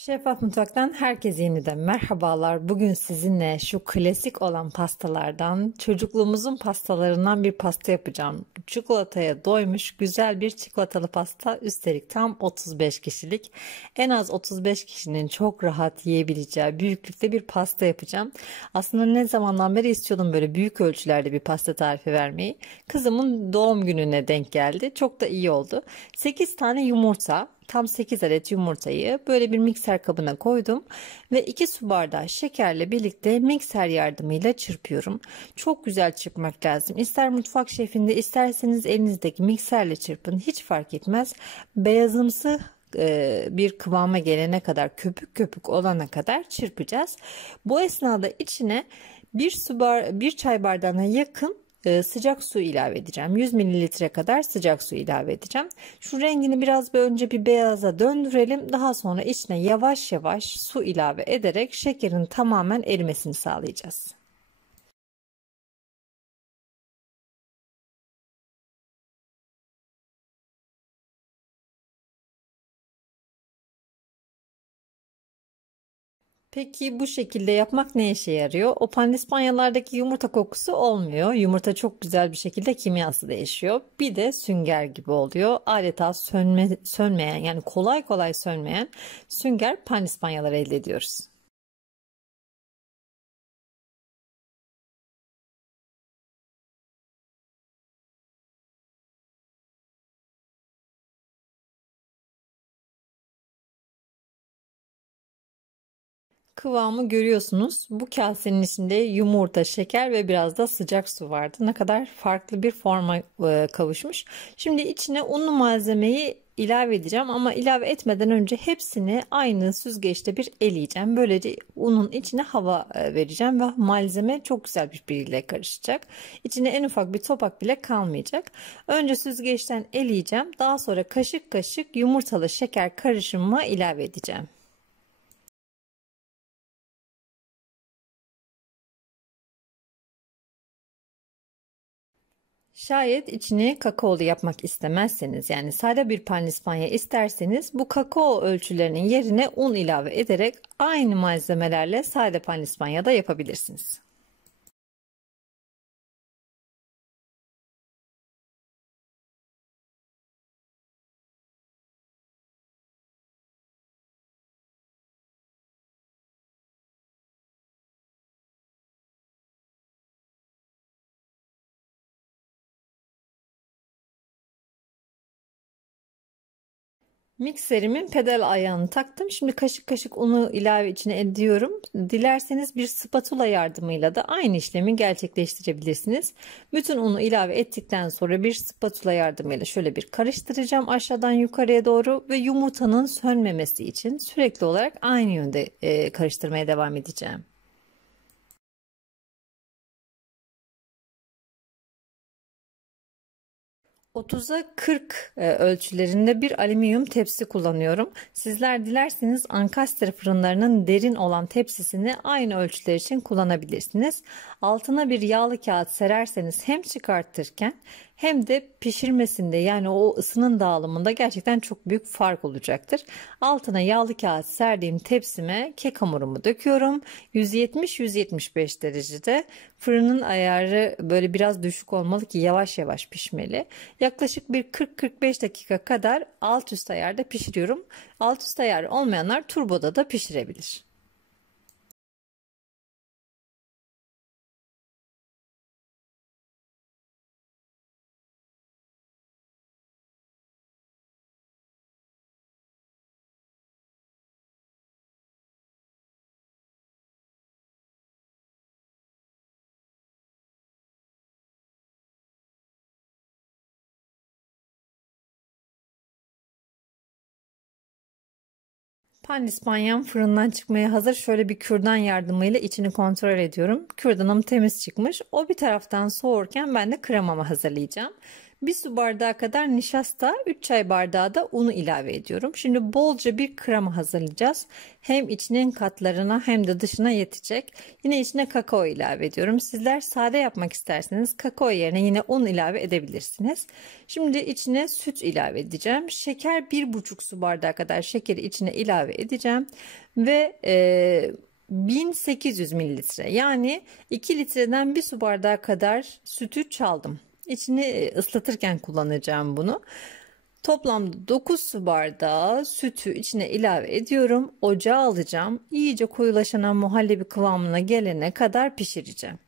Şeffaf Mutfak'tan herkese yeniden merhabalar. Bugün sizinle şu klasik olan pastalardan, çocukluğumuzun pastalarından bir pasta yapacağım. Çikolataya doymuş güzel bir çikolatalı pasta. Üstelik tam 35 kişilik. En az 35 kişinin çok rahat yiyebileceği büyüklükte bir pasta yapacağım. Aslında ne zamandan beri istiyordum böyle büyük ölçülerde bir pasta tarifi vermeyi. Kızımın doğum gününe denk geldi. Çok da iyi oldu. 8 tane yumurta. Tam 8 adet yumurtayı böyle bir mikser kabına koydum ve 2 su bardağı şekerle birlikte mikser yardımıyla çırpıyorum. Çok güzel çırpmak lazım. İster mutfak şefinde isterseniz elinizdeki mikserle çırpın, hiç fark etmez. Beyazımsı bir kıvama gelene kadar, köpük köpük olana kadar çırpacağız. Bu esnada içine bir çay bardağına yakın sıcak su ilave edeceğim. 100 mililitre kadar sıcak su ilave edeceğim. Şu rengini biraz önce bir beyaza döndürelim. Daha sonra içine yavaş yavaş su ilave ederek şekerin tamamen erimesini sağlayacağız. Peki bu şekilde yapmak ne işe yarıyor? O pandispanyalardaki yumurta kokusu olmuyor. Yumurta çok güzel bir şekilde kimyası değişiyor. Bir de sünger gibi oluyor. Adeta sönmeyen yani kolay kolay sönmeyen sünger pandispanyalar elde ediyoruz. Kıvamı görüyorsunuz. Bu kasenin içinde yumurta, şeker ve biraz da sıcak su vardı. Ne kadar farklı bir forma kavuşmuş. Şimdi içine unlu malzemeyi ilave edeceğim ama ilave etmeden önce hepsini aynı süzgeçte bir eleyeceğim. Böylece unun içine hava vereceğim ve malzeme çok güzel birbiriyle karışacak. İçine en ufak bir topak bile kalmayacak. Önce süzgeçten eleyeceğim. Daha sonra kaşık kaşık yumurtalı şeker karışımı ilave edeceğim. Şayet içini kakaolu yapmak istemezseniz yani sade bir pandispanya isterseniz bu kakao ölçülerinin yerine un ilave ederek aynı malzemelerle sade pandispanya da yapabilirsiniz. Mikserimin pedal ayağını taktım. Şimdi kaşık kaşık unu ilave içine ediyorum. Dilerseniz bir spatula yardımıyla da aynı işlemi gerçekleştirebilirsiniz. Bütün unu ilave ettikten sonra bir spatula yardımıyla şöyle bir karıştıracağım aşağıdan yukarıya doğru ve yumurtanın sönmemesi için sürekli olarak aynı yönde karıştırmaya devam edeceğim. 30'a 40 ölçülerinde bir alüminyum tepsi kullanıyorum. Sizler dilerseniz Ankastre fırınlarının derin olan tepsisini aynı ölçüler için kullanabilirsiniz. Altına bir yağlı kağıt sererseniz hem çıkartırken hem de pişirmesinde yani o ısının dağılımında gerçekten çok büyük fark olacaktır. Altına yağlı kağıt serdiğim tepsime kek hamurumu döküyorum. 170-175 derecede fırının ayarı böyle biraz düşük olmalı ki yavaş yavaş pişmeli. Yaklaşık bir 40-45 dakika kadar alt üst ayarda pişiriyorum. Alt üst ayar olmayanlar turboda da pişirebilir. Pandispanyam fırından çıkmaya hazır. Şöyle bir kürdan yardımıyla içini kontrol ediyorum. Kürdanım temiz çıkmış. O bir taraftan soğurken ben de kremamı hazırlayacağım. 1 su bardağı kadar nişasta, 3 çay bardağı da unu ilave ediyorum. Şimdi bolca bir krema hazırlayacağız. Hem içinin katlarına hem de dışına yetecek. Yine içine kakao ilave ediyorum. Sizler sade yapmak isterseniz kakao yerine yine un ilave edebilirsiniz. Şimdi içine süt ilave edeceğim. Şeker 1,5 su bardağı kadar şekeri içine ilave edeceğim. Ve 1800 mililitre, yani 2 litreden 1 su bardağı kadar sütü çaldım. İçini ıslatırken kullanacağım bunu. Toplamda 9 su bardağı sütü içine ilave ediyorum. Ocağa alacağım. İyice koyulaşan muhallebi kıvamına gelene kadar pişireceğim.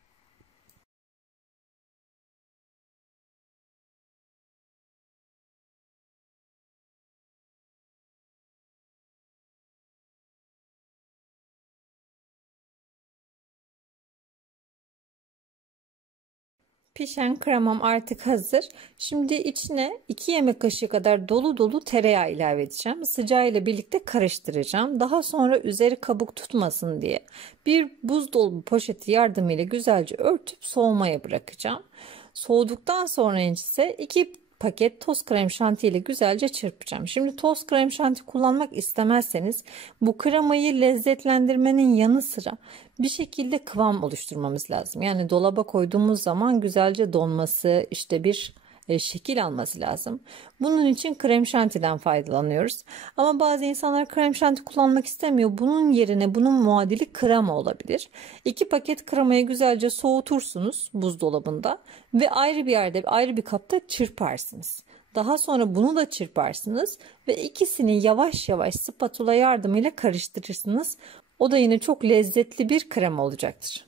Pişen kremam artık hazır. Şimdi içine 2 yemek kaşığı kadar dolu dolu tereyağı ilave edeceğim. Sıcağıyla birlikte karıştıracağım. Daha sonra üzeri kabuk tutmasın diye bir buzdolabı poşeti yardımıyla güzelce örtüp soğumaya bırakacağım. Soğuduktan sonra ise 2 paket toz krem şanti ile güzelce çırpacağım. Şimdi toz krem şanti kullanmak istemezseniz bu kremayı lezzetlendirmenin yanı sıra bir şekilde kıvam oluşturmamız lazım. Yani dolaba koyduğumuz zaman güzelce donması, işte bir şekil alması lazım. Bunun için krem şantiden faydalanıyoruz. Ama bazı insanlar krem şanti kullanmak istemiyor. Bunun yerine bunun muadili krema olabilir. 2 paket kremayı güzelce soğutursunuz buzdolabında ve ayrı bir yerde, ayrı bir kapta çırparsınız. Daha sonra bunu da çırparsınız ve ikisini yavaş yavaş spatula yardımıyla karıştırırsınız. O da yine çok lezzetli bir krema olacaktır.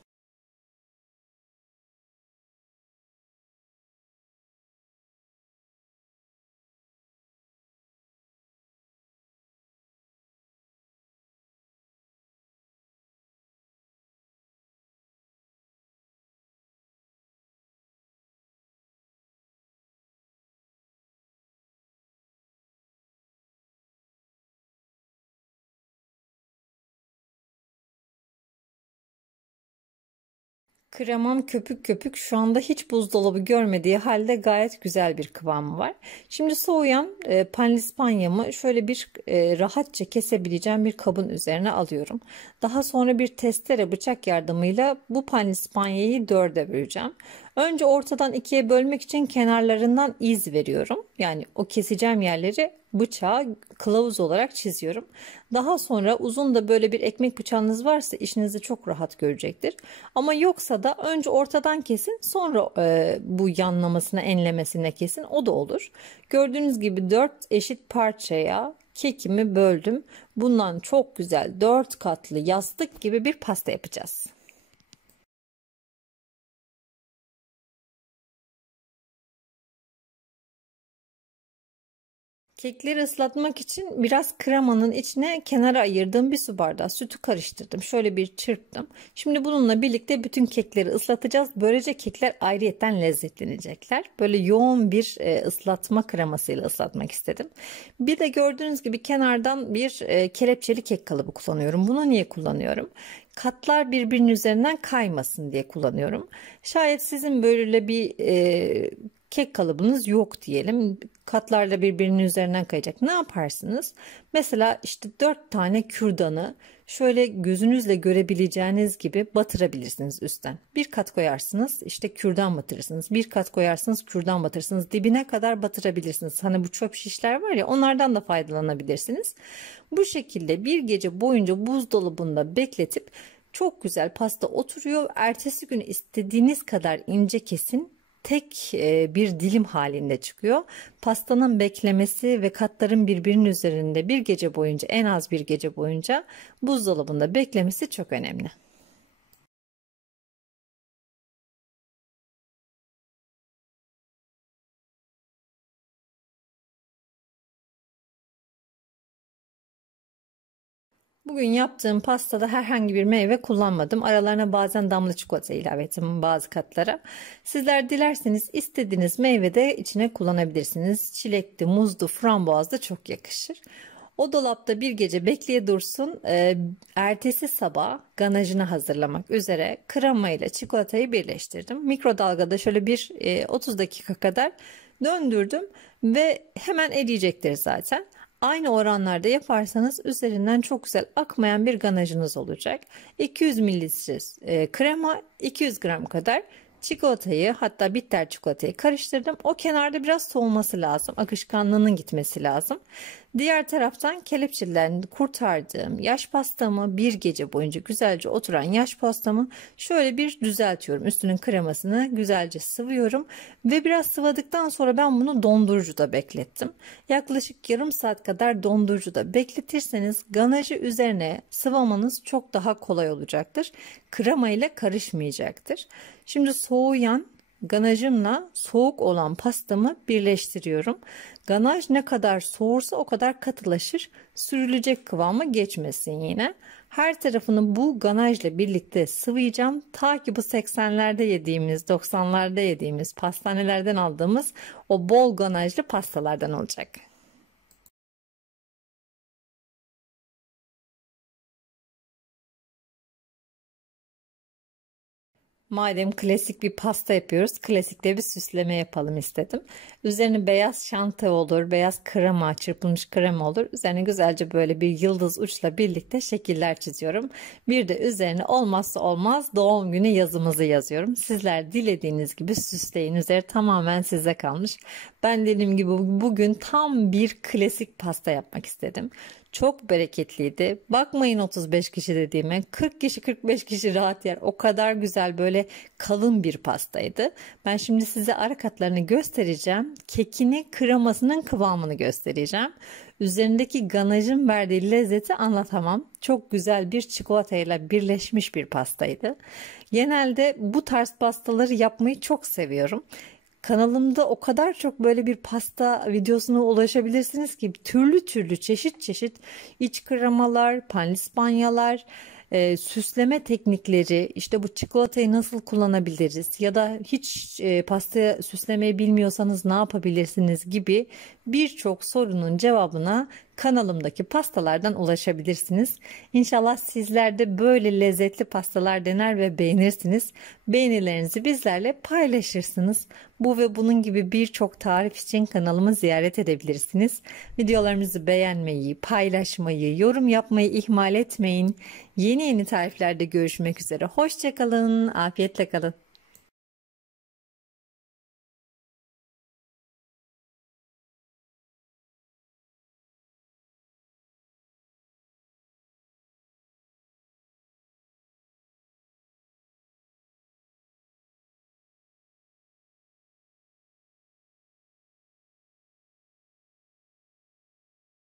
Kremam köpük köpük, şu anda hiç buzdolabı görmediği halde gayet güzel bir kıvamı var. Şimdi soğuyan pandispanyamı şöyle bir rahatça kesebileceğim bir kabın üzerine alıyorum. Daha sonra bir testere bıçak yardımıyla bu pandispanyayı 4'e böleceğim. Önce ortadan 2'ye bölmek için kenarlarından iz veriyorum. Yani o keseceğim yerleri bıçağı kılavuz olarak çiziyorum. Daha sonra uzun da böyle bir ekmek bıçağınız varsa işinizi çok rahat görecektir. Ama yoksa da önce ortadan kesin, sonra bu yanlamasına, enlemesine kesin, o da olur. Gördüğünüz gibi 4 eşit parçaya kekimi böldüm. Bundan çok güzel 4 katlı yastık gibi bir pasta yapacağız. Kekleri ıslatmak için biraz kremanın içine kenara ayırdığım 1 su bardağı sütü karıştırdım. Şöyle bir çırptım. Şimdi bununla birlikte bütün kekleri ıslatacağız. Böylece kekler ayrıyetten lezzetlenecekler. Böyle yoğun bir ıslatma kremasıyla ıslatmak istedim. Bir de gördüğünüz gibi kenardan bir kelepçeli kek kalıbı kullanıyorum. Bunu niye kullanıyorum? Katlar birbirinin üzerinden kaymasın diye kullanıyorum. Şayet sizin böyle bir kek kalıbınız yok diyelim. Katlarla birbirinin üzerinden kayacak. Ne yaparsınız? Mesela işte 4 tane kürdanı şöyle gözünüzle görebileceğiniz gibi batırabilirsiniz üstten. Bir kat koyarsınız, işte kürdan batırırsınız. Bir kat koyarsınız, kürdan batırırsınız. Dibine kadar batırabilirsiniz. Hani bu çöp şişler var ya, onlardan da faydalanabilirsiniz. Bu şekilde bir gece boyunca buzdolabında bekletip çok güzel pasta oturuyor. Ertesi gün istediğiniz kadar ince kesin, tek bir dilim halinde çıkıyor. Pastanın beklemesi ve katların birbirinin üzerinde bir gece boyunca, en az bir gece boyunca buzdolabında beklemesi çok önemli. Bugün yaptığım pastada herhangi bir meyve kullanmadım. Aralarına bazen damla çikolata ilave ettim bazı katlara. Sizler dilerseniz istediğiniz meyve de içine kullanabilirsiniz. Çilekli, muzlu, frambuazlı çok yakışır. O dolapta bir gece bekleye dursun. Ertesi sabah ganajını hazırlamak üzere krema ile çikolatayı birleştirdim. Mikrodalgada şöyle bir 30 dakika kadar Döndürdüm ve hemen eriyecektir zaten. Aynı oranlarda yaparsanız üzerinden çok güzel akmayan bir ganajınız olacak. 200 mililitre krema, 200 gram kadar çikolatayı, hatta bitter çikolatayı karıştırdım. O kenarda biraz soğuması lazım. Akışkanlığının gitmesi lazım. Diğer taraftan kelepçeden kurtardığım yaş pastamı, bir gece boyunca güzelce oturan yaş pastamı şöyle bir düzeltiyorum. Üstünün kremasını güzelce sıvıyorum ve biraz sıvadıktan sonra ben bunu dondurucuda beklettim. Yaklaşık yarım saat kadar dondurucuda bekletirseniz ganajı üzerine sıvamanız çok daha kolay olacaktır. Krema ile karışmayacaktır. Şimdi soğuyan ganajımla soğuk olan pastamı birleştiriyorum. Ganaj ne kadar soğursa o kadar katılaşır. Sürülecek kıvama geçmesin yine. Her tarafını bu ganajla birlikte sıvayacağım. Ta ki bu 80'lerde yediğimiz, 90'larda yediğimiz pastanelerden aldığımız o bol ganajlı pastalardan olacak. Madem klasik bir pasta yapıyoruz, klasikte bir süsleme yapalım istedim. Üzerine beyaz şanta olur, beyaz krema, çırpılmış krema olur. Üzerine güzelce böyle bir yıldız uçla birlikte şekiller çiziyorum. Bir de üzerine olmazsa olmaz doğum günü yazımızı yazıyorum. Sizler dilediğiniz gibi süsleyin. Üzeri tamamen size kalmış. Ben dediğim gibi bugün tam bir klasik pasta yapmak istedim. Çok bereketliydi. Bakmayın 35 kişi dediğime, 40 kişi 45 kişi rahat yer. O kadar güzel, böyle kalın bir pastaydı. Ben şimdi size ara katlarını göstereceğim. Kekini, kremasının kıvamını göstereceğim. Üzerindeki ganajın verdiği lezzeti anlatamam. Çok güzel bir çikolatayla birleşmiş bir pastaydı. Genelde bu tarz pastaları yapmayı çok seviyorum. Kanalımda o kadar çok böyle bir pasta videosuna ulaşabilirsiniz ki, türlü türlü, çeşit çeşit iç kremalar, panlispanyalar, süsleme teknikleri, işte bu çikolatayı nasıl kullanabiliriz ya da hiç pastaya süslemeyi bilmiyorsanız ne yapabilirsiniz gibi birçok sorunun cevabına kanalımdaki pastalardan ulaşabilirsiniz. İnşallah sizler de böyle lezzetli pastalar dener ve beğenirsiniz. Beğenilerinizi bizlerle paylaşırsınız. Bu ve bunun gibi birçok tarif için kanalımı ziyaret edebilirsiniz. Videolarımızı beğenmeyi, paylaşmayı, yorum yapmayı ihmal etmeyin. Yeni tariflerde görüşmek üzere. Hoşça kalın, afiyetle kalın.